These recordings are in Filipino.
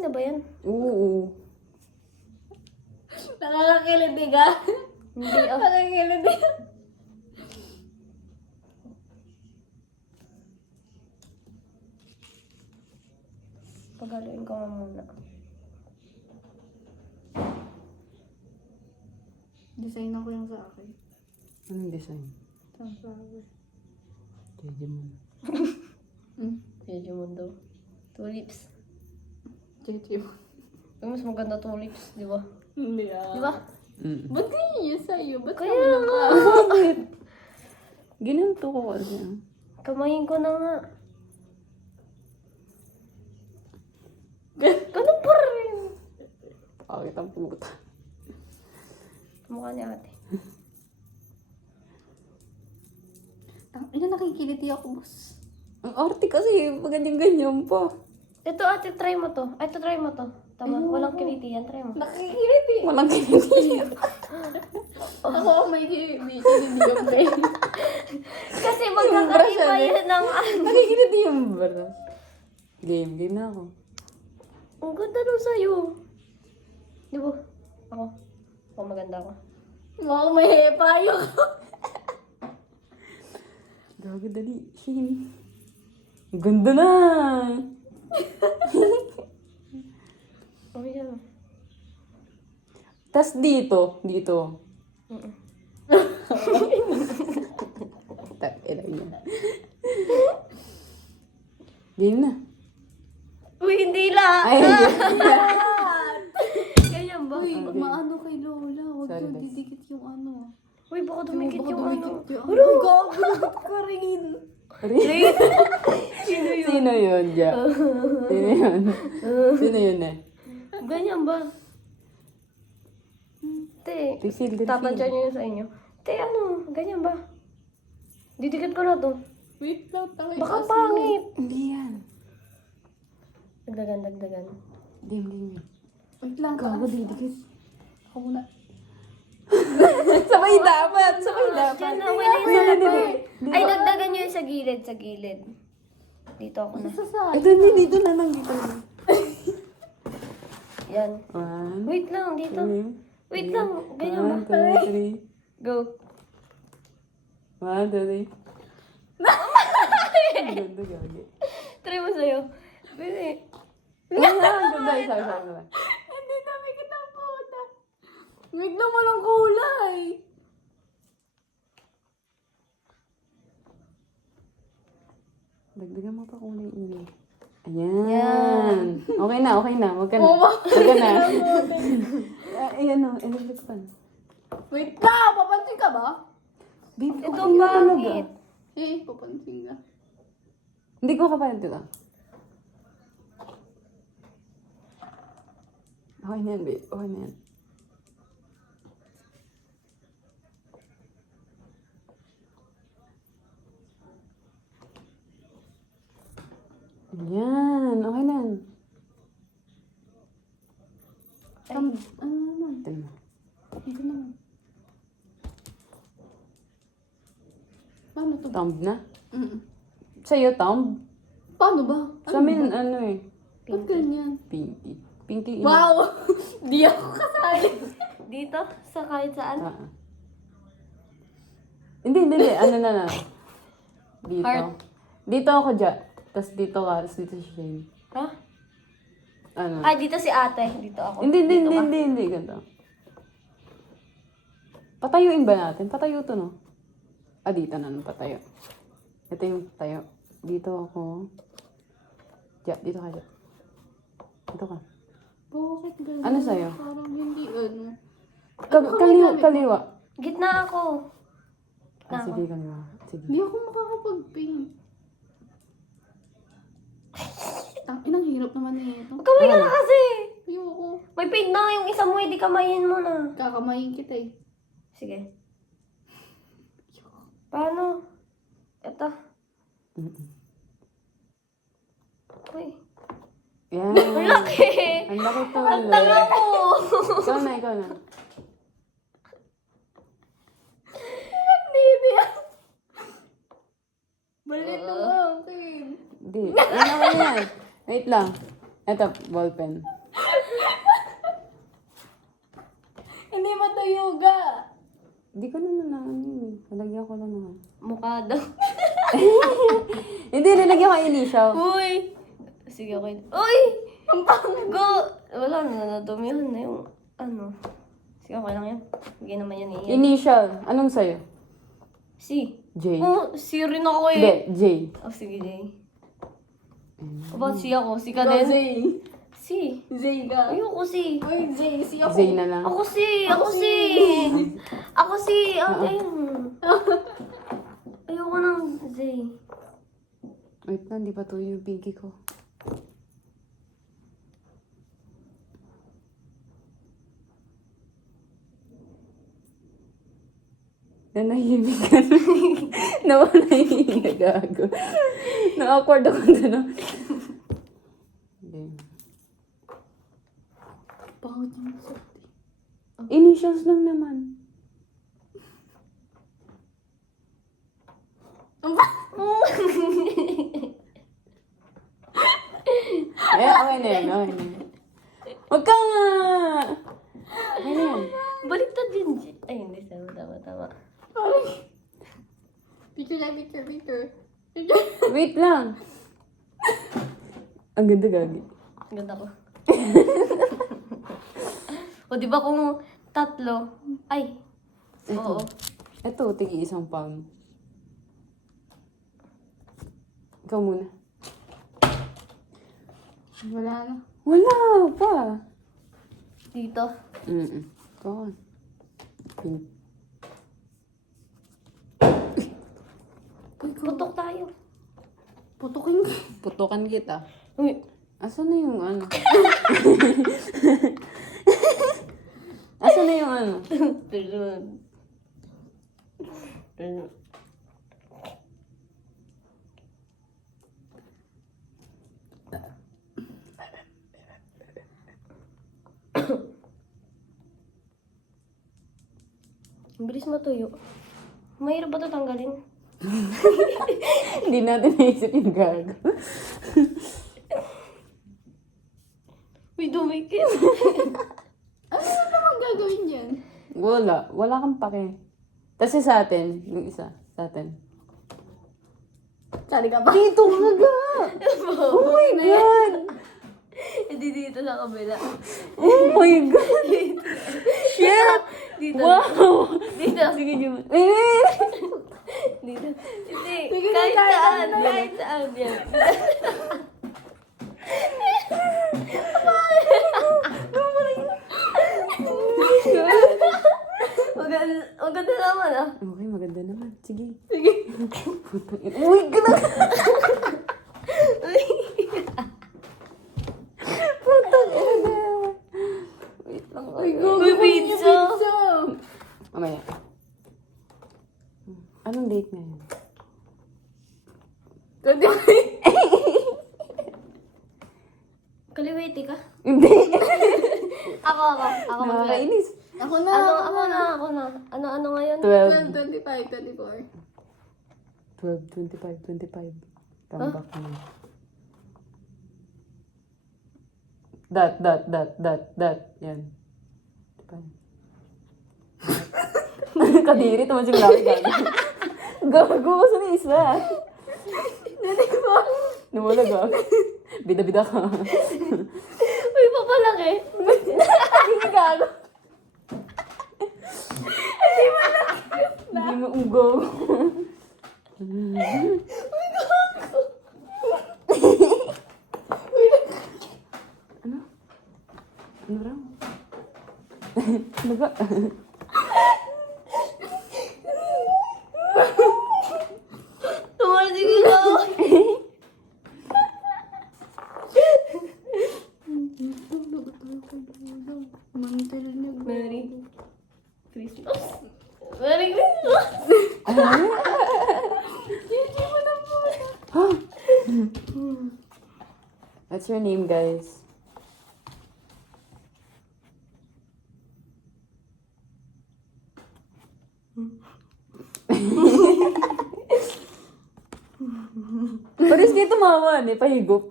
na ba yan? Oo. Nakakakilig ka? Hindi ah. Nakakakilig ka? Pagaluin ko nga muna. Design ako yung sa akin. Anong design? Sunflower. Pwede mo. Medyo mundo. Tulips. Cheche. Mas maganda tulips, di ba? Hindi ah. Di ba? Ba't ganyan yun sa'yo? Ba't Kaya kami lang nga. Bakit? Ginanto ko kasi. Kamayin ko na nga. Ganun pa rin. Pakit ang puta. Mukha ni ate. Ina, nakikiliti ako, boss. Ang arte kasi, pag ganyan-ganyan pa. Ito ate, try mo to. Ay, ito try mo to. Tama, walang kiliti yan. Try mo. Nakikiliti. Walang kiniti. Ako may kiliti yung brain. Kasi magkakaiba eh. yan ng ano. Nakikiniti yung baras. Game na ako. Ang ganda nung sa'yo. Di ba? Ako. Ako maganda ako. Wow, may hepayo ko. Gago dali. Shin. Ang ganda na. Oh, yan. Tas dito. Dito. Tak, ina yun. Game na. Uy, hindi lang. Ay, Ganyan ba? Uy, maano kay Lola. Huwag Sorry, daw guys. didikit yung ano. Uy, baka dumikit yung ano. Ano? Gago ka rin. Sino yun, Ja? Sino yun? Sino yun eh? Ganyan ba? Te, Refill, refill. tatansya niyo yun sa inyo. Te, ano? Ganyan ba? Didikit ko na to. Wait lang, tayo. Baka pangit. Hindi yan. Dagdagan. Game. Wait lang, Gago, didikit. Ako muna. Sabay dapat. Diyan na, wala yung sa labas. Ay, dagdagan niyo yun sa gilid. Dito ako na. Sasay. Ito, dito na lang. Dito na. Yan. One, Wait lang, dito. two, Wait lang, ganyan ba? 1, 2, 3. Go. 1, 2, 3. Ang ganda, gagi. Try mo sa'yo. Pwede. Ang ganda, isa. Hindi namin kita puta. Wait lang, walang kulay. Dagdagan mo pa kulay ini. Ayan. Okay na. Huwag ka na. Ayan o, electric fan. Wait lang, papansin ka ba? Babe, Ito okay na talaga. bakit? Papansin ka. Hindi ko kapalit ito. Okay na yan, babe. Okay na yan. Ayan. Okay na yan. Ano naman? Ito naman. Ito naman. Paano to? Thumb na? Mm. Sa'yo, thumb? Paano ba? Sa amin, ano eh. Ba't ganyan? Pinky. Pinky. Wow! Di ako kasali. Dito? Sa kahit saan? Ah. Hindi. Ano na. Dito. Heart. Dito ako dyan. Tapos dito ka. Tapos dito si Shane. Ha? Ano? Ay, dito si ate. Dito ako. Hindi. Dito ka. Hindi. Ganito. Patayuin ba natin? Patayo to, no? Ah, dito na nung patayo. Ito yung patayo. Dito ako. Dyan. Dito ka dyan. Dito ka. Bakit ganyan? Ano sa'yo? Parang hindi ano. Kaliwa. Gitna ako. Ah, sige, kaliwa. Sige. Hindi ako makakapag-paint. Inang hirap naman ito. Kamay ka na kasi. Ayoko. May paint na yung isa mo, hindi kamayin mo na. Kakamayin kita eh. Sige. Paano? Ito. Uy. Yan. Ang laki. Ang laki to. Ang tanga mo. Ikaw na. Hindi. Balik na nga, okay. Hindi. Ano yan? Wait lang. Ito, ballpen. Hindi matayuga. Hindi ko naman na ano yun. Nalagyan ko lang naman. Mukha daw. Hindi, nalagyan ko initial. Uy! Sige, okay. Uy! Go! Wala na, nadumihan na yung ano. Sige, okay lang yan. Hindi naman yan iyan. Initial. Anong sa'yo? C. J. Oh, C rin ako Hindi, eh. J. Oh, sige, J. About C ako. C ka Ikaw, din. Zay. C. Zay ka. Ayoko C. Uy, Zay. Si ako. J na lang. Ako C. Ako C. Ako C. Ayoko ng Z. Wait lang, di pa to yung pinky ko. Nanahimik ka na. Nawala yung nagago. Na-awkward ako doon. Hindi. Pangit yung suot. Initials lang naman. Eh, okay na yan. Okay na yan. Huwag ka nga! Okay na yan. Baliktad din. Ay, hindi. Tama. Picture na, picture. Wait lang. Ang ganda gagi. Ganda ko. O, di ba kung tatlo? Ay. Oo. Ito, tigi isang palm. Ikaw muna. Wala na. Wala pa. Dito. Ikaw. Pink. Putok tayo. Putukin ka. Putukan kita. Uy. Asan na yung ano? Asan na yung ano? Ang bilis matuyo. Mahirap ba ito tanggalin? Hindi natin naisip yung gago. Uy, dumikit. Ano naman gagawin yan? Wala. Wala kang pake. Kasi sa atin, yung isa, sa atin. Sali ka pa. Dito nga ga! Oh my God! Hindi dito sa kabila. Oh my God! Shit! Dito. Wow! Dito. Sige, Jum. Eh! Dito. Hindi. Sige, Kahit kahit saan. ano. Kahit saan yan. Maganda naman ah. Okay, maganda naman. Sige. Sige. Putang ina. Uy, gano'n! Putang ina. Wait lang. Uy, go. Uy, pizza. Mamaya. Anong date na yun? Kaliwete ka? Hindi. Ako mag-12. Nakakainis. Ako na. Ano ngayon? 12. 25, 24. 12, 25, 25. Tambak na. That. Yan. Kadiri, tumansing laki gago. Gago, saan yung isa? Nawala gago. Bida-bida ka. Uy, papalaki. Hindi gago. Hindi mo gago. Ano? Ano raw? Ano ba? Tumansing lang. Mantel na. Merry Christmas. Merry Christmas. What's your name, guys? Paris dito tumawa, eh. Pahigop.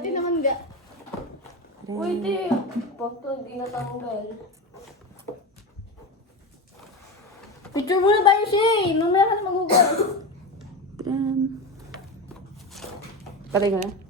Dati naman ga. Pwede. Bakto, di natanggal. Picture muna tayo siya eh. Mamaya ka na magugas. Patay ko na.